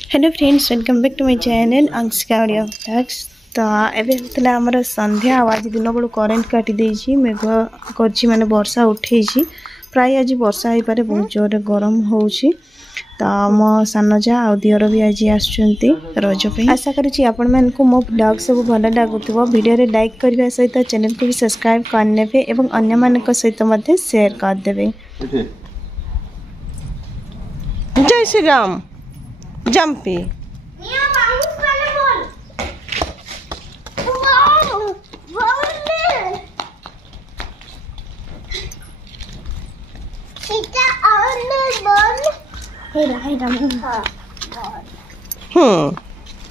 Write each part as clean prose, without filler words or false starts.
Hello friends, welcome back to my channel Anshika audio vlogs. तो एबे होतला हमर संध्या आज दिन बड़ करेंट काटी देछि मेघ करछि माने वर्षा उठेछि प्राय आज वर्षा होई पारे बहुत जोर गरम होछि। तो मो सानजा आ दियर भी आज आछुंती रज पे आशा करूछि आपण मन को मो ब्लॉग सब भल लागुतबो। वीडियो रे लाइक करबा सहित चैनल को भी सब्सक्राइब कर नेबे एवं अन्य मान को सहित मध्ये शेयर कर देबे। जय श्री राम जंपी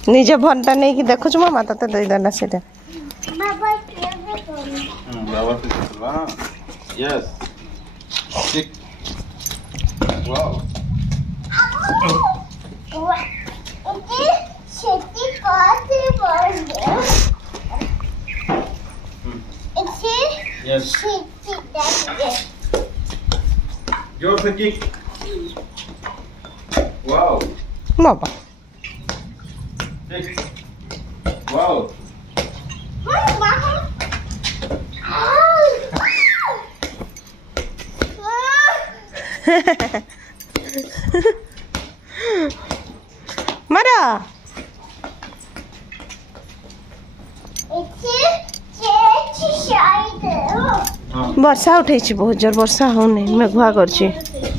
निज भनटा नहीं कि देखु मामा तते दे देना सेटा yes wow Yes. Your kick. Wow. Mama. Kick. Wow. Mara. वर्षा उठे बहुत जोर वर्षा होने मेघुआ कर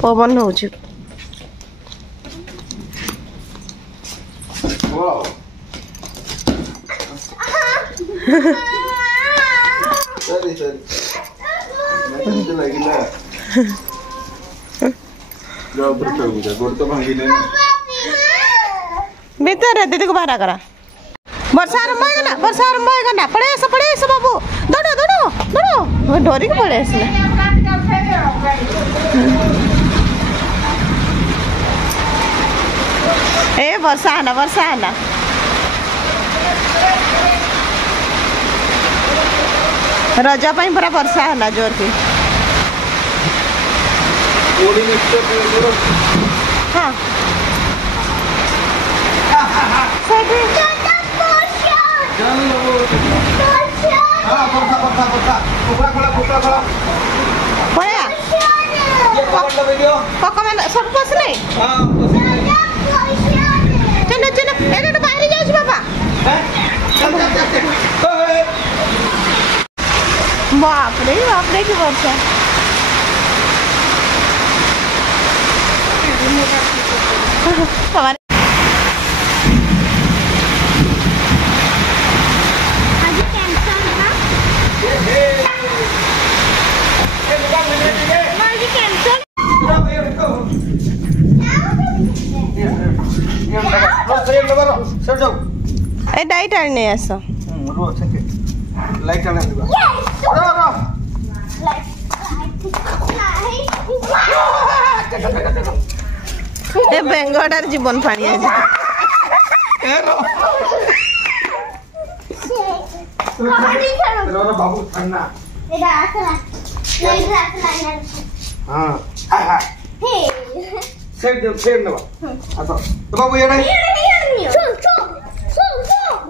पवन हो भीतर दीदी को बाहर करा। वर्षा आरंभ होगा पड़े आस बाबू दौड़ो दौड़ो दौड़ो डरी के पड़े आसले। ए वर्षा आना रजा पाई पूरा वर्षा है जोर की। हाँ सब बस नहीं चलो चलो एटा बाहर जाऊ बाबा बाप रे की वर्षा ए डाइट आने आसो रो छके लाइट आने दिबा रो ए बेंगडार जीवन पानी आज ए रो बाबू ठंडा एडा आसला लाइट आसला हां हां हे सेट न आसो तो बाबू एडा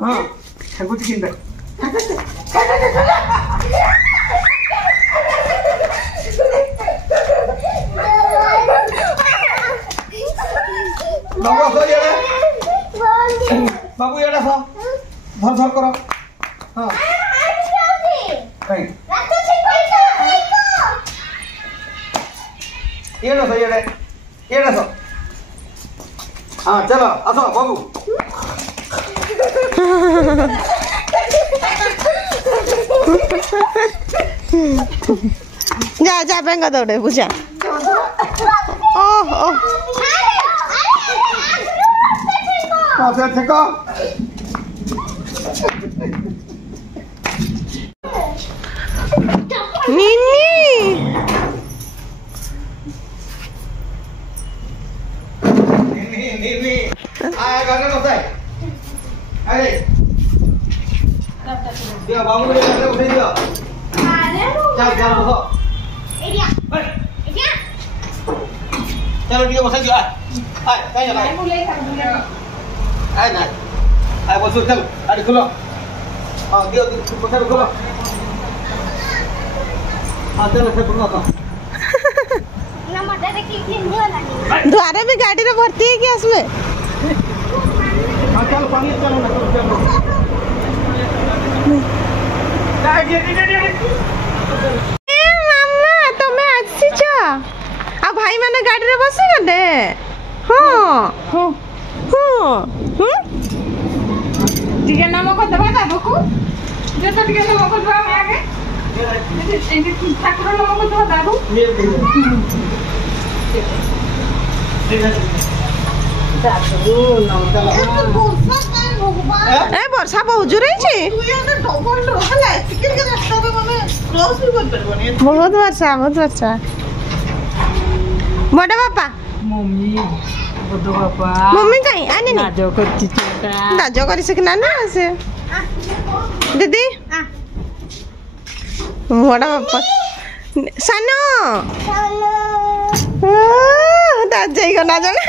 हाँ कुछ किंदा बाबू ये सो धर करो। हाँ ये सो हाँ चलो आसो बाबू जा बेंगा दौड़े बुझा ओह बाबू उठे दियो चल बसो चलो ठीक है बसा दियो आ कहीं चला आ ना आ बस चल अरे खोलो हां दियो पछाड़ खोलो हां चल से बोलो तो ना मटे रे की नियो लानी द्वारे भी गाड़ी रे भर्ती है क्या इसमें? हां चल पानी चलो ना ए मामा तमे आसी छ आ भाई माने गाड़ी रे बसी गले हां हां हां टिके नाम को दबा दाबको जे तो टिके नाम को दबा मैं आगे ए ठाकुर नाम को दबा दाबू ए वर्षा बहुत जोर है बहुत वर्षा बड़ा पापा मम्मी बड़ बापा मम्मी कहीं आने नहीं नाजो करती छोटा नाजो करी से ना से दीदी बड़ा पापा सानो दाद जाएगा ना जाना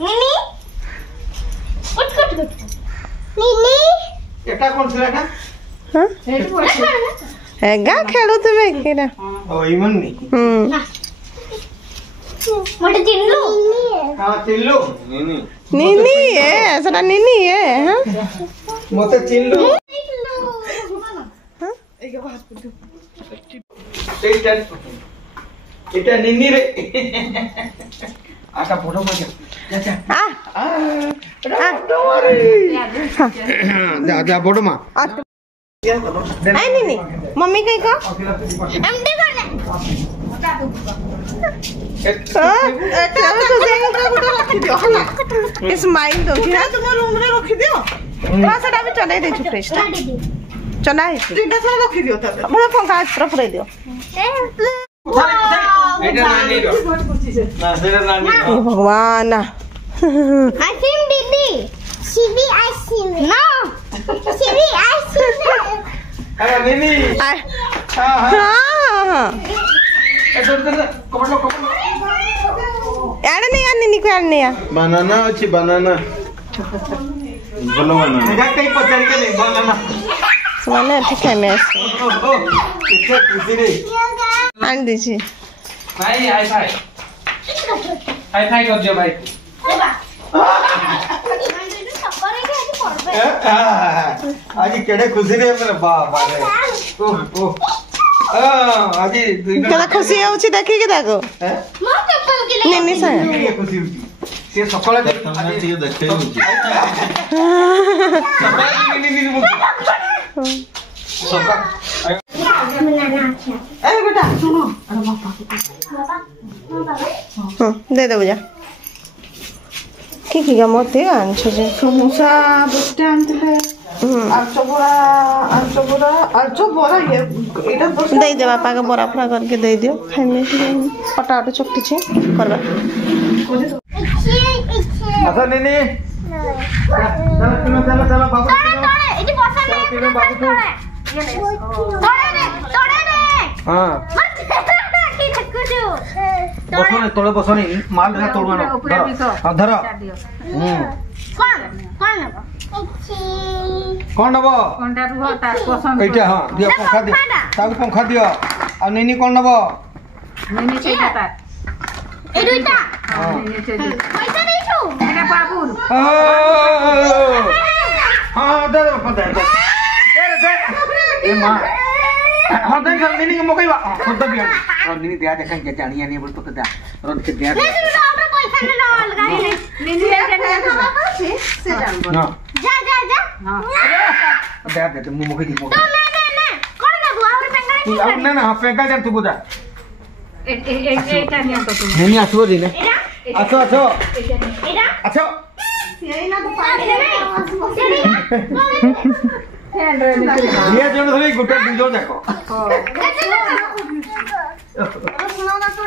निनी उठ उठ उठ निनी एटा कोन छला का हां एठी बस हेगा खेलु तुमे केना ओ इमन नी मोटे चिन्नू हां चिल्लू नी नीनी है सदा नीनी है हां मते चिल्लू हां এটা নিনি রে আটা ফটো মার যা आ ফটো মারে যা যা ফটো মা आई नीनी मम्मी कहीं का एमडी करने स्माइल दो तुम रूम रे रखी दियो हां सेटा भी चले दे छु फ्रेश चला है तीनटा सारा रखी दियो ता मतलब पंखा तरफ रे दियो এটা নানি रो না সেটা নানি हे भगवान आइसक्रीम दीदी सीबी आइसक्रीम नो सीबी आइसक्रीम আরে নিনি हां हां हां এ দর কপড় यार नहीं यार नीनी को यार नहीं यार बनाना अच्छी बनाना बोलो बनाना এটা কই পচারি কে নেই বানানা माने ठीक है मैं ओ इतना खुशी रे आन दीजिए भाई हाई फाई कर दियो भाई आज केड़े खुशी रे मेरे बाप रे ओ आज केला खुशी होची देखि के देखो हैं मो चप्पल के लिए नीनी से ये खुशी होची से सकाळ देखना चाहिए देखते ही होती सकाळ नी सकाळ ए बेटा सुनो अरे हां दे दे बुझा की मते आनछो जे समोसा दसटा आनतले आलचो बोरा ये एटा दस दे दे पापा के बड़ा फ्रा करके दे दियो खाने पटा ऑटो चकटी छे करबा अच्छा नीनी चलो बाबू तोड़े इदी पसंद है बाबू तोड़े रे हां की छक्कू बसने तोड़े बसने माल रे तोड़वानो हां धर कौन नबो कोनटा रुह तार पसंद एटा हां दियो पंखा दियो ताको पंखा दियो आ नीनी कौन नबो नेने छैटा तार ए दुईटा हां नेने छैटा पैसा नहीं छु एटा बाबुल हां दे दे ए मां हां दे नीनी के मकई बा खुद दियो और नीनी दिया देखन के जानिया नहीं बोल तो कदा रोड के दिया नहीं तो हमरा पैसा ले लो अलगा ही नेने एटा से जान हां जा जा जा हां दे दे मुंह मकई दी तो ना कौन ना बुआ और पेंगा तू अब ना हां फेंका दे तू बुदा एटा निया तो तुम नीनी आसो रे ने एरा आसो एरा अच्छा यही ना तो पानी ये जो धरी गुटा दिजो जाको हां सुनो ना तो